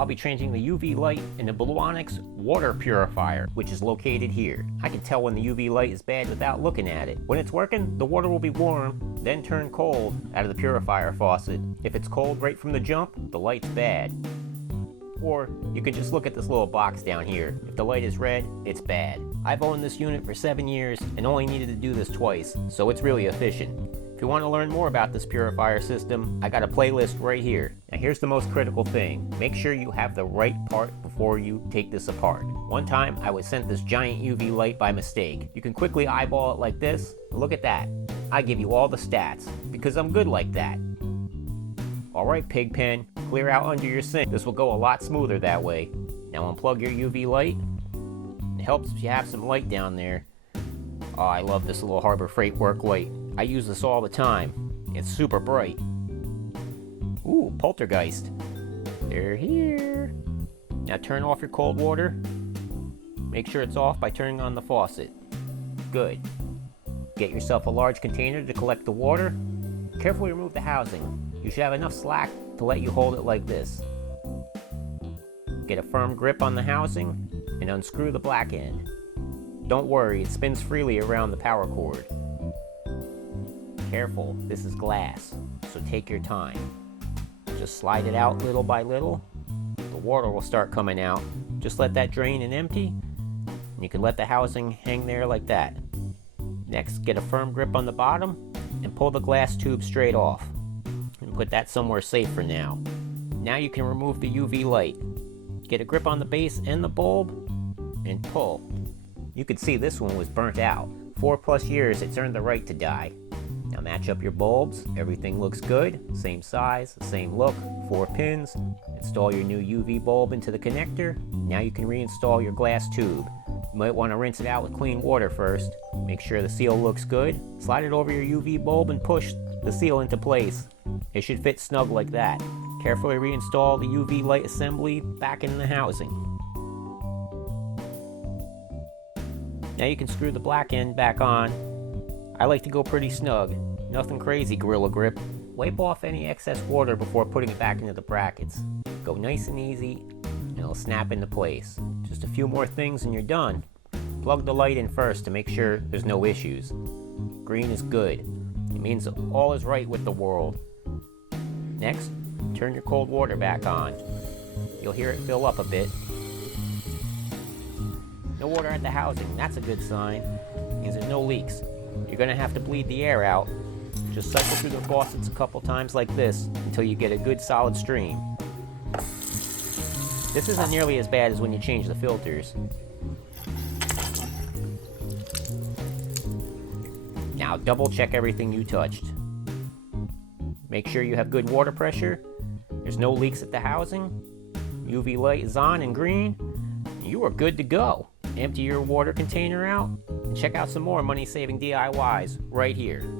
I'll be changing the UV light in the Bluonics water purifier, which is located here. I can tell when the UV light is bad without looking at it. When it's working, the water will be warm, then turn cold out of the purifier faucet. If it's cold right from the jump, the light's bad. Or you can just look at this little box down here. If the light is red, it's bad. I've owned this unit for 7 years and only needed to do this twice, so it's really efficient. If you want to learn more about this purifier system, I got a playlist right here. Now here's the most critical thing. Make sure you have the right part before you take this apart. One time I was sent this giant UV light by mistake. You can quickly eyeball it like this. Look at that. I give you all the stats because I'm good like that. Alright Pigpen, clear out under your sink. This will go a lot smoother that way. Now unplug your UV light. It helps if you have some light down there. Oh, I love this little Harbor Freight work light. I use this all the time. It's super bright. Ooh, poltergeist. They're here. Now turn off your cold water. Make sure it's off by turning on the faucet. Good. Get yourself a large container to collect the water. Carefully remove the housing. You should have enough slack to let you hold it like this. Get a firm grip on the housing and unscrew the black end. Don't worry, it spins freely around the power cord. Careful, this is glass, so take your time. Just slide it out little by little. The water will start coming out. Just let that drain and empty, and you can let the housing hang there like that. Next, get a firm grip on the bottom and pull the glass tube straight off. And put that somewhere safe for now. Now you can remove the UV light. Get a grip on the base and the bulb, and pull. You can see this one was burnt out. 4+ years it's earned the right to die. Now match up your bulbs, everything looks good, same size, same look, 4 pins. Install your new UV bulb into the connector. Now you can reinstall your glass tube. You might want to rinse it out with clean water first. Make sure the seal looks good. Slide it over your UV bulb and push the seal into place. It should fit snug like that. Carefully reinstall the UV light assembly back in the housing. Now you can screw the black end back on. I like to go pretty snug. Nothing crazy, Gorilla Grip. Wipe off any excess water before putting it back into the brackets. Go nice and easy, and it'll snap into place. Just a few more things and you're done. Plug the light in first to make sure there's no issues. Green is good. It means all is right with the world. Next, turn your cold water back on. You'll hear it fill up a bit. No water at the housing, that's a good sign. It means there's no leaks. You're gonna have to bleed the air out. Just cycle through the faucets a couple times like this until you get a good solid stream. This isn't nearly as bad as when you change the filters. Now double check everything you touched. Make sure you have good water pressure. There's no leaks at the housing. UV light is on and green. You are good to go. Empty your water container out and check out some more money-saving DIYs right here.